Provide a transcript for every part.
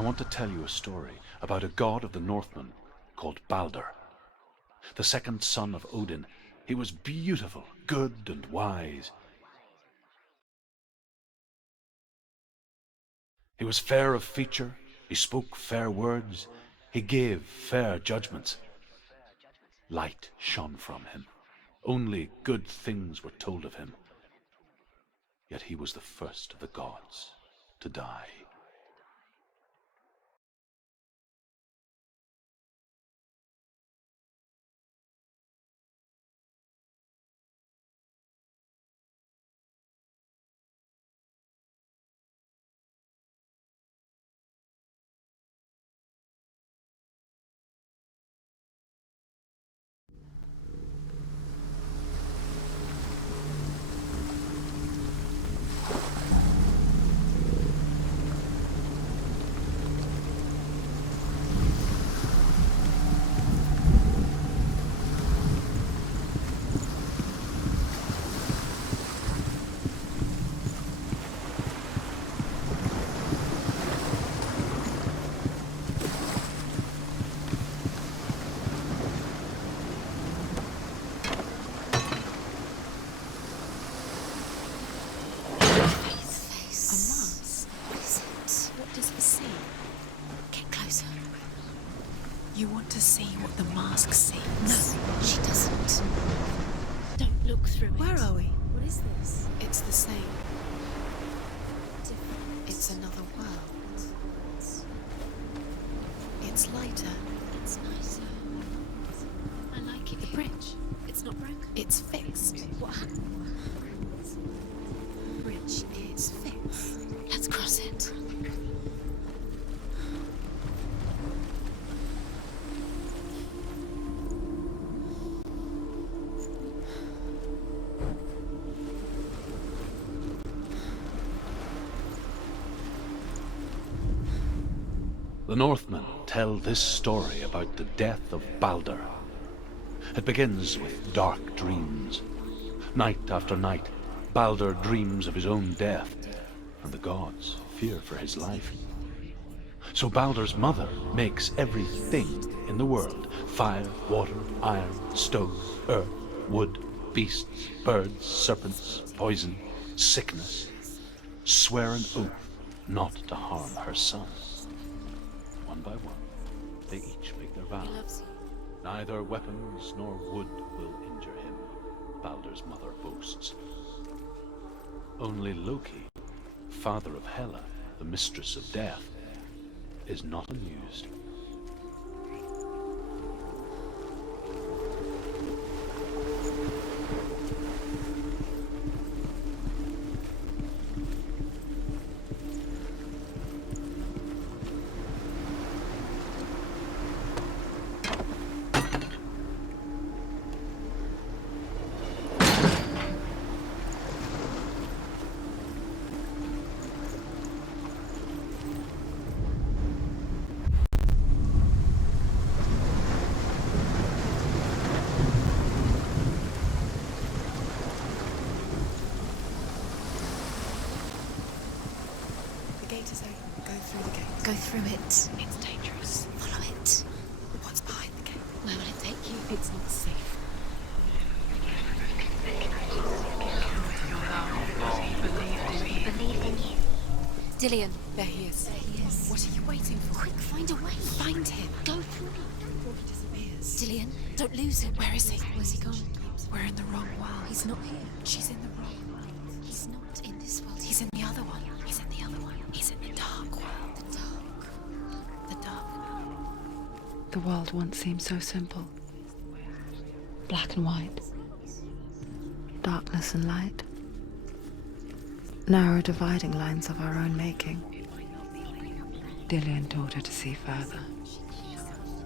I want to tell you a story about a god of the Northmen called Balder. The second son of Odin, he was beautiful, good and wise. He was fair of feature, he spoke fair words, he gave fair judgments. Light shone from him. Only good things were told of him. Yet he was the first of the gods to die. You want to see what the mask sees? No, she doesn't. Don't look through it. Where are we? What is this? It's the same. Different. It's another world. It's lighter. It's nicer. I like it. The bridge. It's not broken. It's fixed. What happened? The bridge is fixed. Let's cross it. The Northmen tell this story about the death of Balder. It begins with dark dreams. Night after night, Balder dreams of his own death, and the gods fear for his life. So Balder's mother makes everything in the world: fire, water, iron, stone, earth, wood, beasts, birds, serpents, poison, sickness, swear an oath not to harm her son. One by one, they each make their vow. He loves you. Neither weapons nor wood will injure him, Balder's mother boasts. Only Loki, father of Hela, the mistress of death, is not amused. Go through it. It's dangerous. Follow it. What's behind the gate? Where will it take you? It's not safe. He believed in you. Dillion. There he is. There he is. What are you waiting for? Quick, find a way. Find him. Go through it. Before he disappears. Dillion, don't lose him. Where is he? Where's he gone? We're in the wrong world. He's not here. She's in the wrong world. He's not in this world. He's in the other one. He's in the other one. He's in the dark world. the dark. The dark world. The world once seemed so simple. Black and white. Darkness and light. Narrow dividing lines of our own making. Dillian taught her to see further.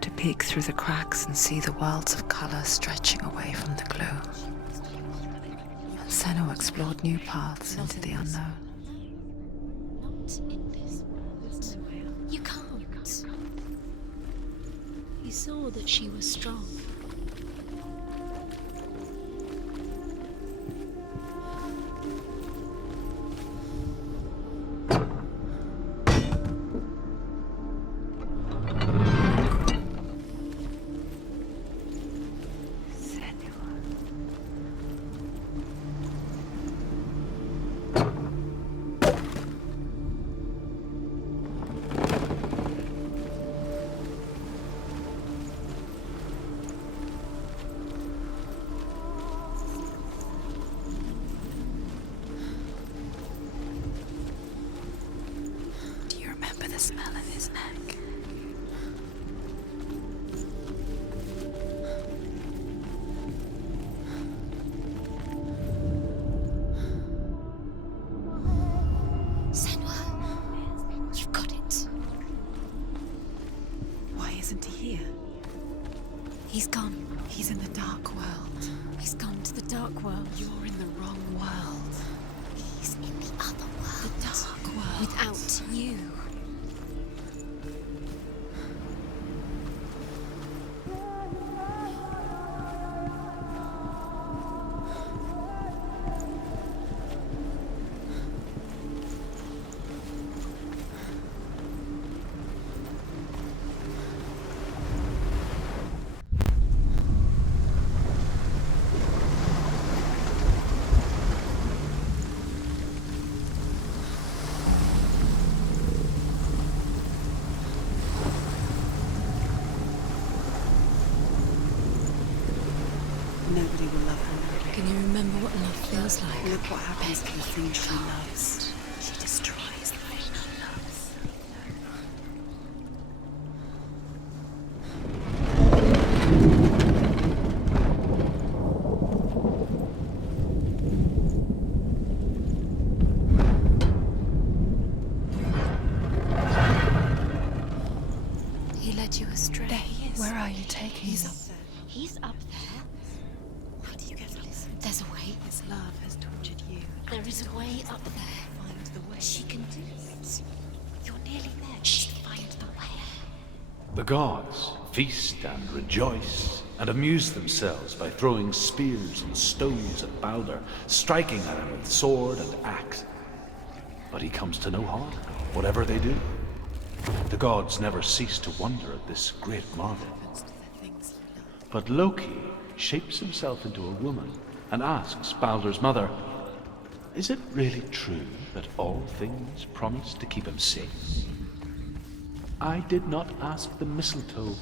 To peek through the cracks and see the worlds of color stretching away from the gloom. And Senua explored new paths into the unknown. Not in this world. You can't. He saw that she was strong. smell of his neck. Senua, you've got it. Why isn't he here? He's gone. He's in the dark world. He's gone to the dark world. You're in the wrong world. He's in the other world. The dark world. Without you. Nobody will love her. Can you remember what love feels like? Look what happens to the things she loves. She destroys the thing she loves. He led you astray. There he is. Where are you taking He's me? up there. He's up there. How do you get up? There's a way. His love has tortured you. There is a way up there. Find the way. She can do it. You're nearly there. Just find the way. The gods feast and rejoice and amuse themselves by throwing spears and stones at Balder, striking at him with sword and axe. But he comes to no harm, whatever they do. The gods never cease to wonder at this great marvel. But Loki shapes himself into a woman and asks Balder's mother, "Is it really true that all things promise to keep him safe?" "I did not ask the mistletoe,"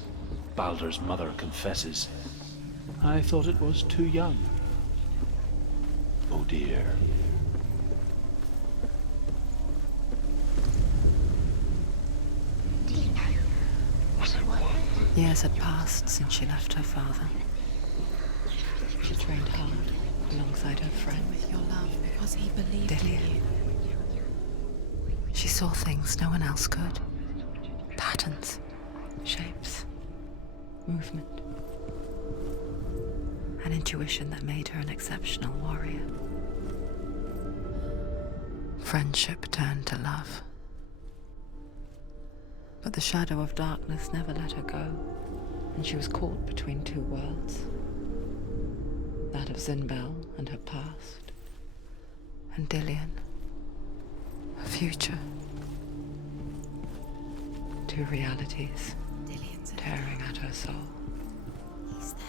Balder's mother confesses. "I thought it was too young." Oh dear. Years had passed since she left her father. She trained hard alongside her friend. With your love because he believed in Dillian. you. She saw things no one else could. Patterns, shapes, movement. An intuition that made her an exceptional warrior. Friendship turned to love. But the shadow of darkness never let her go, and she was caught between two worlds. That of Zinbel and her past, and Dillian, her future. Two realities Dillian's tearing at her soul. He's there.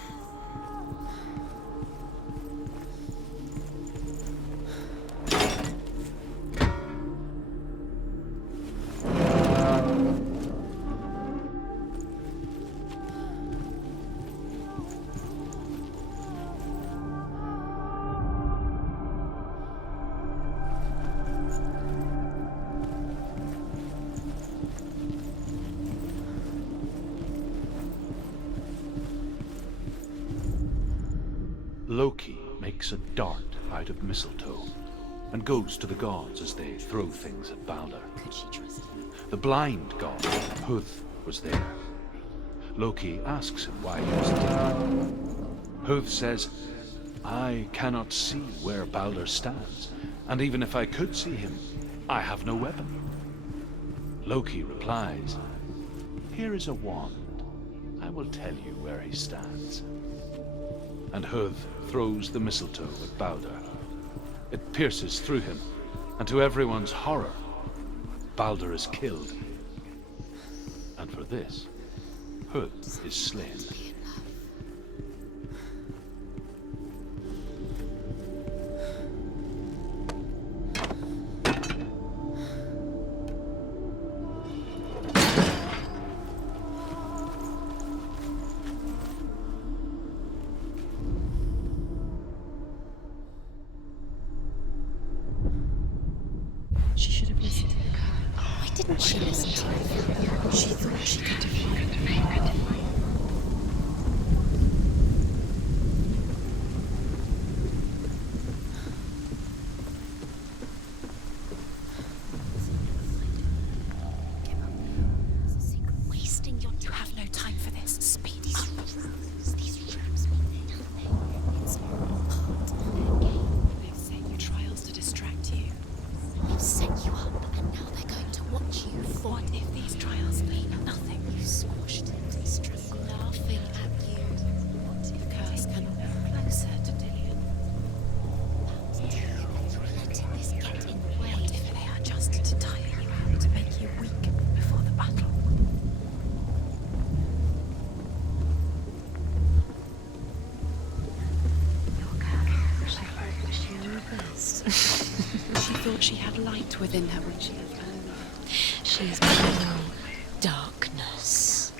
Loki makes a dart out of mistletoe and goes to the gods as they throw things at Balder. Could she trust him? The blind god, Huth, was there. Loki asks him why he wasn't there. Huth says, "I cannot see where Balder stands, and even if I could see him, I have no weapon." Loki replies, "Here is a wand. I will tell you where he stands." And Huth throws the mistletoe at Balder. It pierces through him, and to everyone's horror, Balder is killed. And for this, Huth is slain. She should have listened to the card. I didn't she listen to you? She thought she could defeat it. Wasting your time. You have no time for this. Speed These up. rules, these rules mean nothing. It's all part of their game. They've set you trials to distract you. They've set you up, and now they're going to watch you fall. What if these trials mean nothing? You squashed it, struck laughing at you. What if Curse cannot be closer to Dillion? You're letting this get in the way. What if they are just to tire you out, to make you weak before the battle? She thought she had light within her when she left Bölüm. She is pure darkness.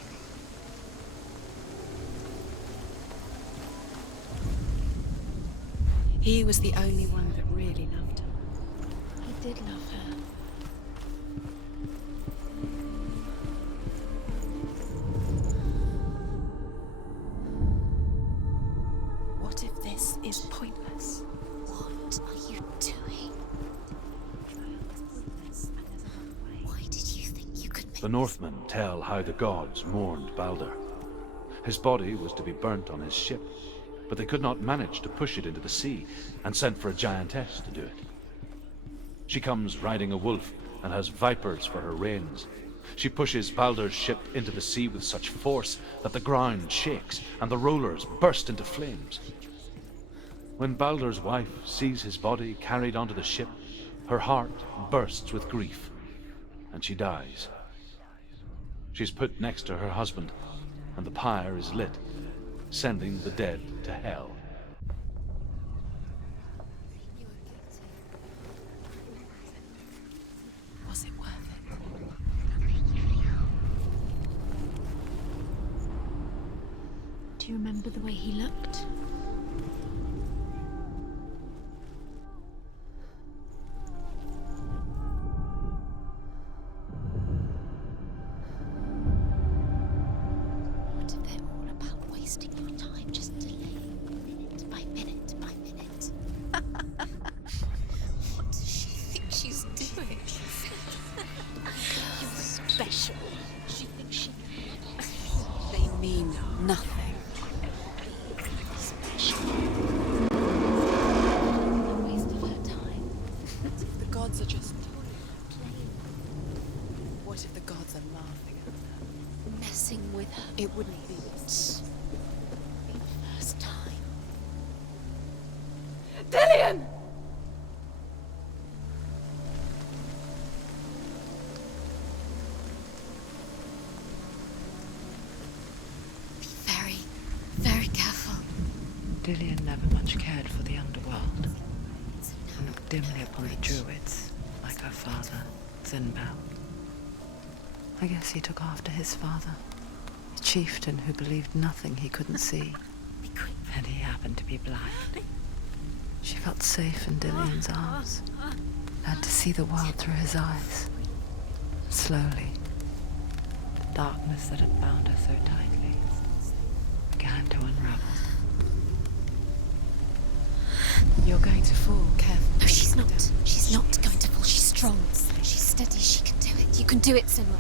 He was the only one that really loved her. He did love her. What if this is pointless? What are you doing? Why did you think you could make The Northmen tell how the gods mourned Baldur. His body was to be burnt on his ship, but they could not manage to push it into the sea, and sent for a giantess to do it. She comes riding a wolf and has vipers for her reins. She pushes Baldur's ship into the sea with such force that the ground shakes and the rollers burst into flames. When Baldur's wife sees his body carried onto the ship, her heart bursts with grief, and she dies. She's put next to her husband, and the pyre is lit, sending the dead to hell. Was it worth it? Do you remember the way he looked? What if they're all about wasting your time, just delaying minute by minute by minute? What does she think she's doing? You're special. She thinks she They mean nothing. a waste of her time. The gods are just What if the gods are laughing at her? Messing with her. It wouldn't be It's the first time. Dillion! Be very, very careful. Dillion never much cared for the underworld, and looked dimly upon the druids, like her father, Zinbao. I guess he took after his father, a chieftain who believed nothing he couldn't see, Be quick. and he happened to be blind. She felt safe in Dillion's arms, learned to see the world through his eyes. Slowly, the darkness that had bound her so tightly began to unravel. You're going to fall. Careful. No, she's not. She's not going to fall. She's strong. She's steady. She can do it. You can do it, Senua.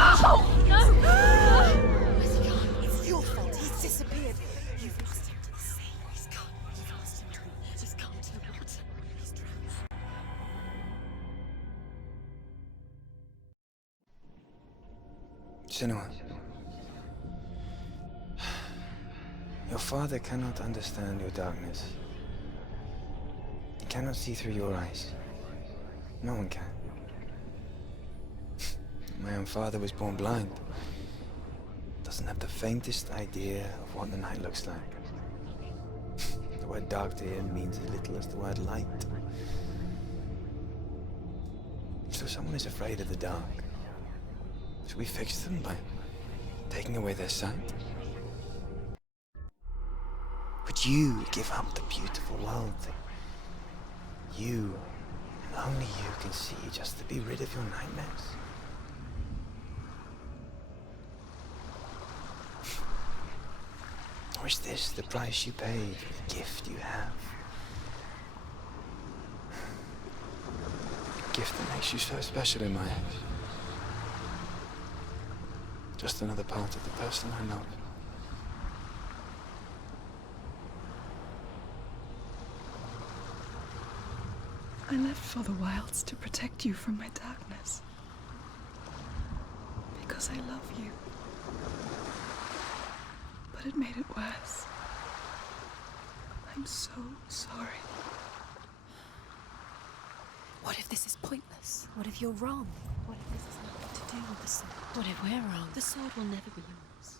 Oh, no! Where's he gone? It's your fault. He's disappeared. You've lost him to the sea. He's gone. You've lost him to the... He's gone to the water. He's drowned. Senua, your father cannot understand your darkness. He cannot see through your eyes. No one can. My own father was born blind. Doesn't have the faintest idea of what the night looks like. The word dark to him means as little as the word light. So someone is afraid of the dark. Should we fix them by taking away their sight? Would you give up the beautiful world? You only you can see just to be rid of your nightmares. Or is this the price you pay for the gift you have? A gift that makes you so special in my eyes. Just another part of the person I love. I left for the wilds to protect you from my darkness. Because I love you. But it made it worse. I'm so sorry. What if this is pointless? What if you're wrong? What if this has nothing to do with the sword? What if we're wrong? The sword will never be yours.